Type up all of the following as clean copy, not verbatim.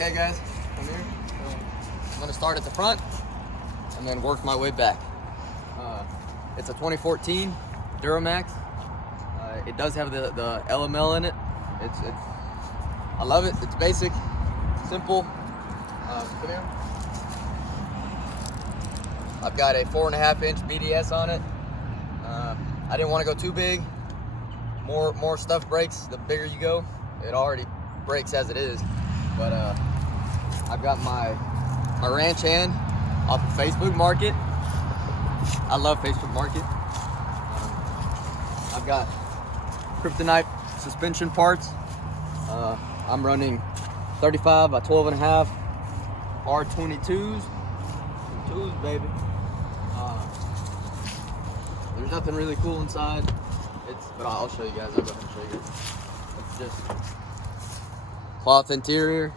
Okay guys, come here. I'm gonna start at the front and then work my way back. It's a 2014 Duramax. It does have the LML in it. I love it. It's basic, simple. Come here. I've got a 4.5-inch BDS on it. I didn't want to go too big. More stuff breaks the bigger you go. It already breaks as it is. But I've got my ranch hand off of Facebook Market. I love Facebook Market. I've got kryptonite suspension parts. I'm running 35 by 12.5 R22s. Tools, baby. There's nothing really cool inside. But I'll show you guys. I'll go ahead and show you. It's just cloth interior.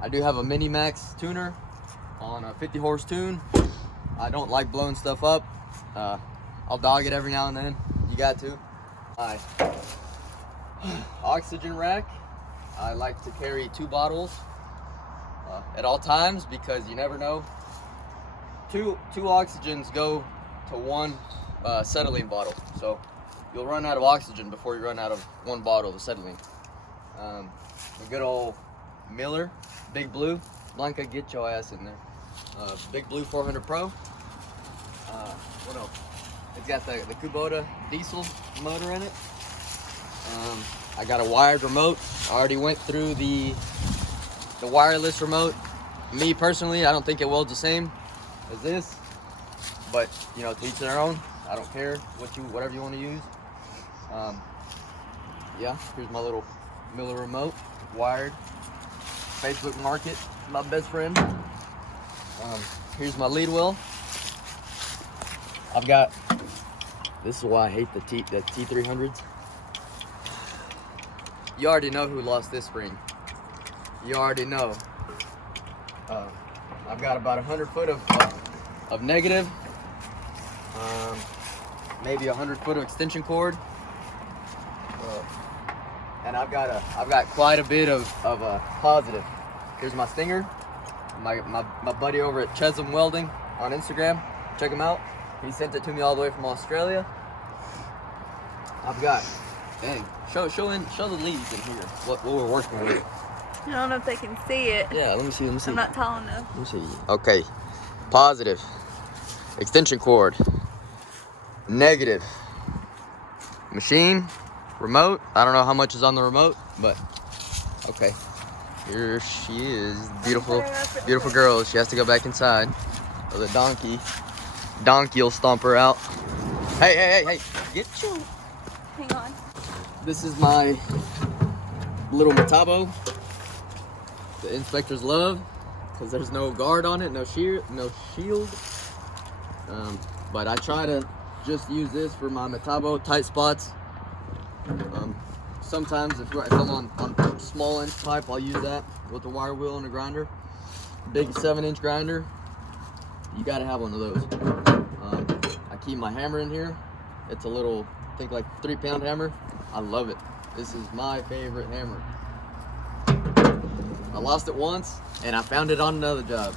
I do have a Mini Max tuner on a 50 horse tune. I don't like blowing stuff up. I'll dog it every now and then. You got to. My oxygen rack. I like to carry 2 bottles at all times because you never know. Two oxygens go to 1 acetylene bottle, so you'll run out of oxygen before you run out of 1 bottle of acetylene. A good old Miller, Big Blue. Blanca, get your ass in there. Big Blue 400 Pro. What else? It's got the Kubota diesel motor in it. I got a wired remote. I already went through the wireless remote. Me personally, I don't think it welds the same as this, but you know, to each their own. I don't care whatever you want to use. Yeah, here's my little Miller remote, wired. Facebook Market, my best friend. Here's my lead wheel. I've got. This is why I hate the T300s. You already know who lost this spring. You already know. I've got about 100 foot of negative. Maybe 100 foot of extension cord. And I've got quite a bit of positive. Here's my stinger. My buddy over at Welding on Instagram. Check him out. He sent it to me all the way from Australia. I've got, dang, show the leads in here. What we're working with. I don't know if they can see it. Yeah, let me see. I'm not tall enough. Let me see. Okay, positive. Extension cord. Negative. Machine. Remote. I don't know how much is on the remote, but okay. Here she is. Beautiful girl. She has to go back inside. Or the donkey will stomp her out. Hey. Get you. Hang on. This is my little Metabo. The inspectors love because there's no guard on it, no shield. But I try to just use this for my Metabo tight spots. Sometimes if I'm on small inch pipe, I'll use that with the wire wheel and a grinder. Big 7-inch grinder, you gotta have one of those. I keep my hammer in here. It's a little, I think like 3-pound hammer. I love it. This is my favorite hammer. I lost it once and I found it on another job.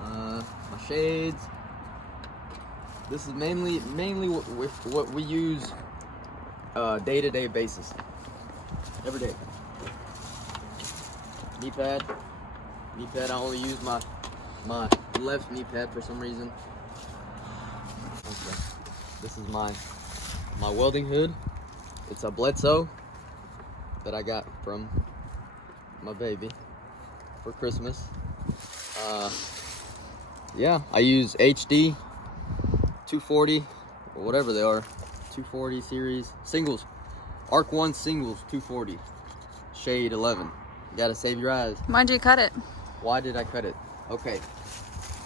My shades. This is mainly what we use day-to-day basis. Every day. Knee pad. I only use my left knee pad for some reason. Okay. This is my welding hood. It's a Bledsoe that I got from my baby for Christmas. Yeah, I use HD 240 or whatever they are. 240 series singles, Arc 1 singles 240 shade 11. You gotta save your eyes. Why'd you cut it? Why did I cut it? Okay,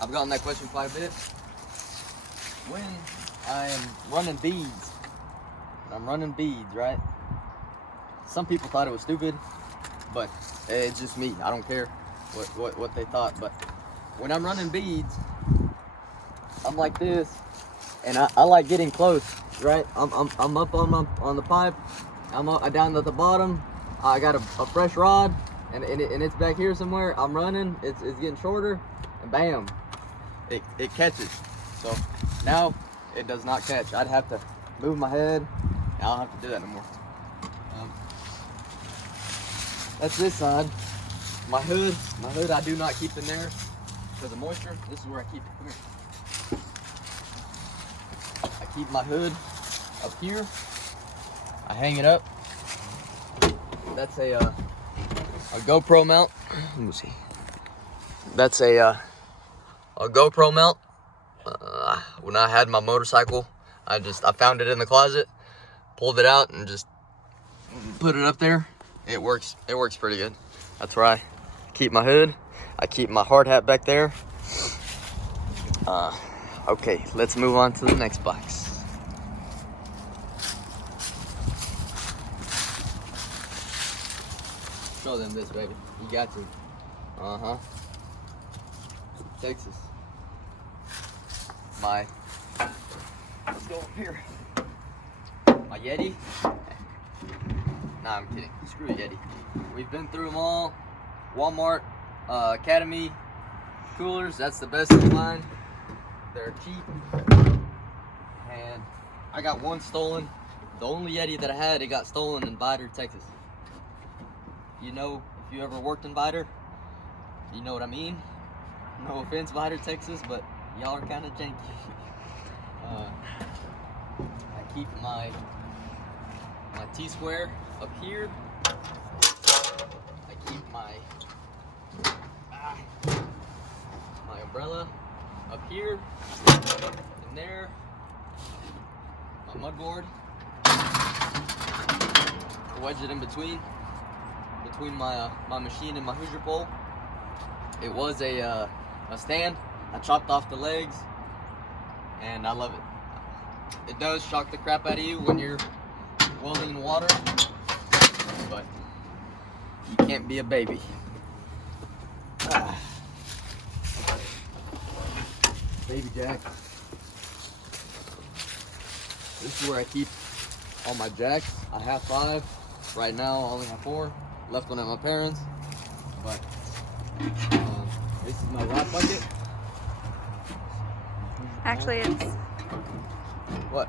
I've gotten that question quite a bit. When I am running beads, right? Some people thought it was stupid, but it's just me. I don't care what they thought. But when I'm running beads, I'm like this, and I like getting close. Right, I'm up on the pipe. I'm down at the bottom. I got a fresh rod, and it's back here somewhere. I'm running, it's getting shorter, and bam, it catches. So now it does not catch. I'd have to move my head. I don't have to do that no more. That's this side. My hood I do not keep in there because of moisture. This is where I keep it. Come here. I keep my hood up here. I hang it up. That's a GoPro mount. Let me see. That's a GoPro mount. When I had my motorcycle, I found it in the closet, pulled it out, and just put it up there. It works pretty good. That's where I keep my hood. I keep my hard hat back there. Okay, let's move on to the next box. Show them this, baby. You got to. Texas. Let's go up here. My Yeti. Nah, I'm kidding. Screw Yeti. We've been through them all. Walmart, Academy coolers. That's the best of mine. They're cheap. And I got one stolen. The only Yeti that I had, it got stolen in Vidor, Texas. You know, if you ever worked in Vidor, you know what I mean. No offense, Vidor, Texas, but y'all are kind of janky. I keep my T-square up here. I keep my umbrella up here, in there. My mud board. Wedge it in between my machine and my Hoosier pole. It was a stand. I chopped off the legs, and I love it. It does shock the crap out of you when you're welding in water, but you can't be a baby. Baby jack. This is where I keep all my jacks. I have 5. Right now I only have 4. Left one at my parents. But this is my rod bucket. Actually, it's... What?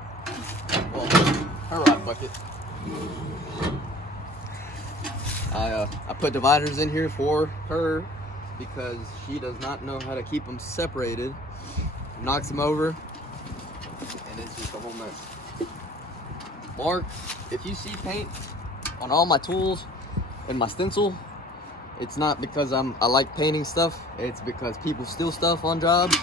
Well, her rod bucket. I put dividers in here for her because she does not know how to keep them separated. Knocks them over, and it's just a whole mess. Mark, if you see paint on all my tools and my stencil, it's not because I like painting stuff. It's because people steal stuff on jobs.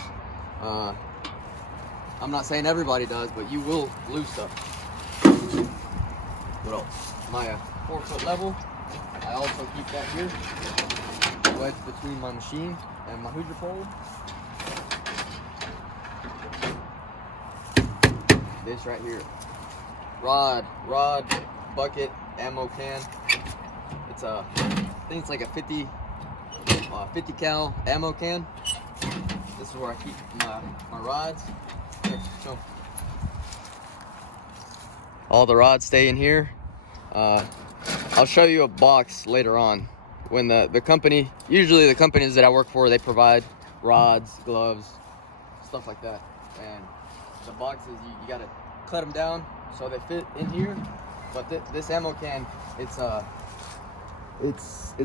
I'm not saying everybody does, but you will lose stuff. What else? My 4-foot level. I also keep that here, wedged between my machine and my Hoosier pole. This right here, rod, bucket, ammo can. It's I think it's like a 50 cal ammo can. This is where I keep my rods. Here, show. All the rods stay in here. I'll show you a box later on when the company, usually the companies that I work for, they provide rods, gloves, stuff like that. And the boxes, you gotta cut them down so they fit in here. But this ammo can, it's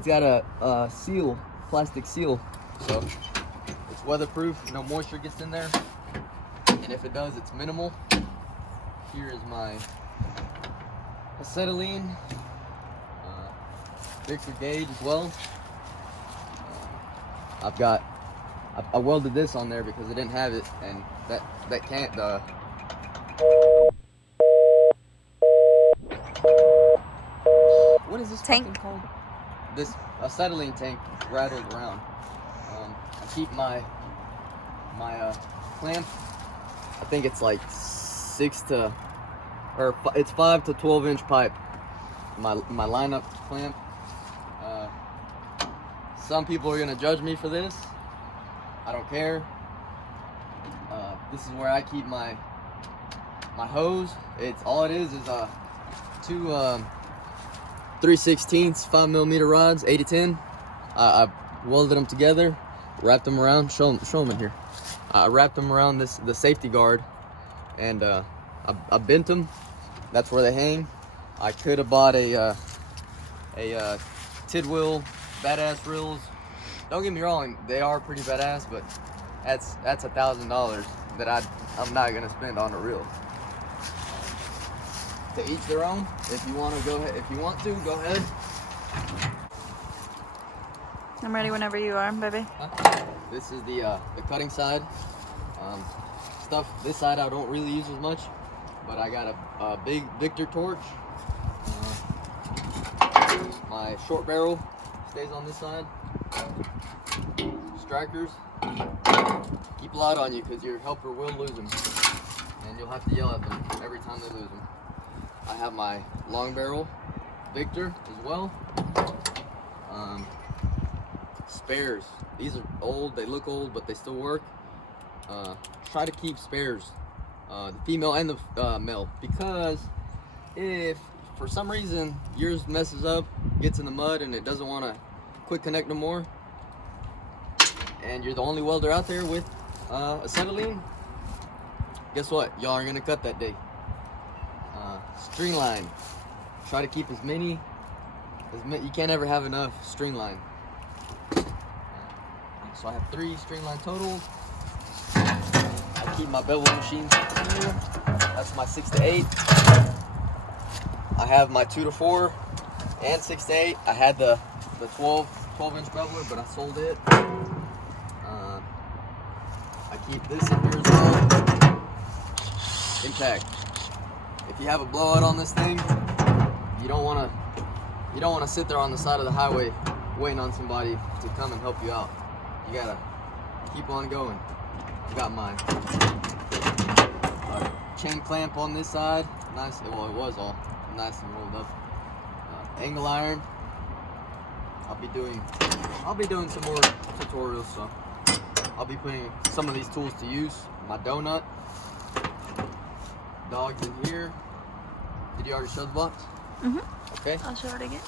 got a seal, plastic seal, so it's weatherproof. No moisture gets in there, and if it does, it's minimal. Here is my acetylene, Victor gauge as well. I welded this on there because I didn't have it, and that can't. What is this tank called? This acetylene tank rattled around. I keep my clamp. I think it's like 5 to 12 inch pipe. My lineup clamp. Some people are gonna judge me for this. I don't care. This is where I keep my hose. It's all it is two 3/16 5mm rods, 80-10. I welded them together, wrapped them around. Show them in here. I wrapped them around the safety guard, and I bent them. That's where they hang. I could have bought a Tidwell badass reels. Don't get me wrong, they are pretty badass, but that's $1,000 that I'm not gonna spend on a reel. To each their own. If you want to go ahead, go ahead. I'm ready whenever you are, baby. This is the cutting side. This side I don't really use as much, but I got a big Victor torch. My short barrel stays on this side. Strikers keep a lot on you because your helper will lose them, and you'll have to yell at them every time they lose them. I have my long barrel Victor as well. Spares. These are old. They look old, but they still work. Try to keep spares, the female and the male, because if for some reason yours messes up, gets in the mud, and it doesn't want to quick connect no more, and you're the only welder out there with acetylene, guess what? Y'all are gonna cut that day. String line. Try to keep as many. You can't ever have enough string line. So I have 3 string line total. I keep my bevel machines here. That's my 6 to 8. I have my 2 to 4 and 6 to 8. I had the 12-inch beveler, but I sold it. I keep this in here as well, intact. If you have a blowout on this thing, you don't want to sit there on the side of the highway waiting on somebody to come and help you out. You gotta keep on going. I've got my chain clamp on this side. Nice. Well, it was all nice and rolled up. Angle iron. I'll be doing some more tutorials, so I'll be putting some of these tools to use. My donut. Dogs in here. Did you already show the box? Okay. I'll show it again.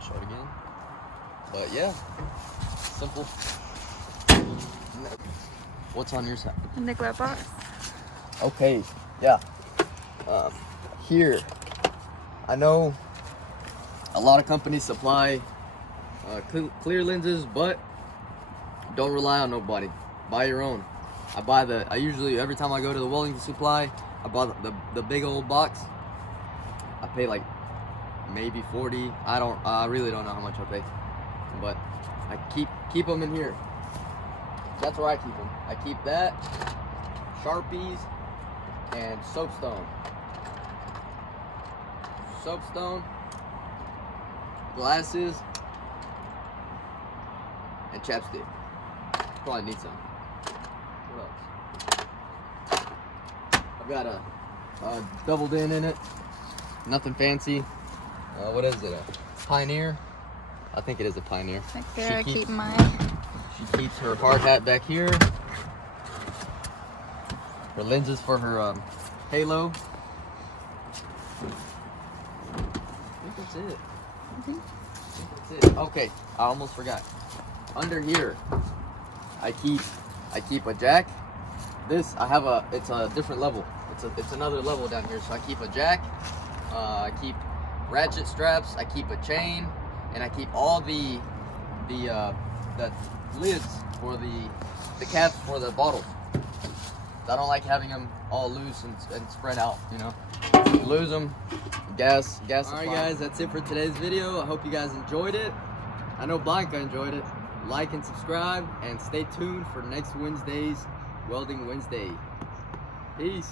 Show it again. But yeah, simple. What's on your side? In the glove box. Okay, yeah. Here, I know a lot of companies supply clear lenses, but don't rely on nobody. Buy your own. I usually, every time I go to the welding supply, I buy the big old box. I pay like maybe 40. I really don't know how much I pay, but I keep them in here. That's where I keep them. I keep that, Sharpies, and soapstone. Soapstone, glasses, and chapstick. Probably need some. What else? I've got a double din in it. Nothing fancy. What is it? A Pioneer? I think it is a Pioneer. Right there, I keep mine. She keeps her hard hat back here. Her lenses for her halo. I think that's it. I think that's it. Okay, I almost forgot. Under here, I keep a jack. This it's a different level. It's another level down here. So I keep a jack. I keep ratchet straps. I keep a chain, and I keep all the lids for the caps for the bottles. I don't like having them all loose and spread out, you know. Lose them, gas. All right, guys, that's it for today's video. I hope you guys enjoyed it. I know Blanca enjoyed it. Like and subscribe, and stay tuned for next Wednesday's Welding Wednesday. Peace.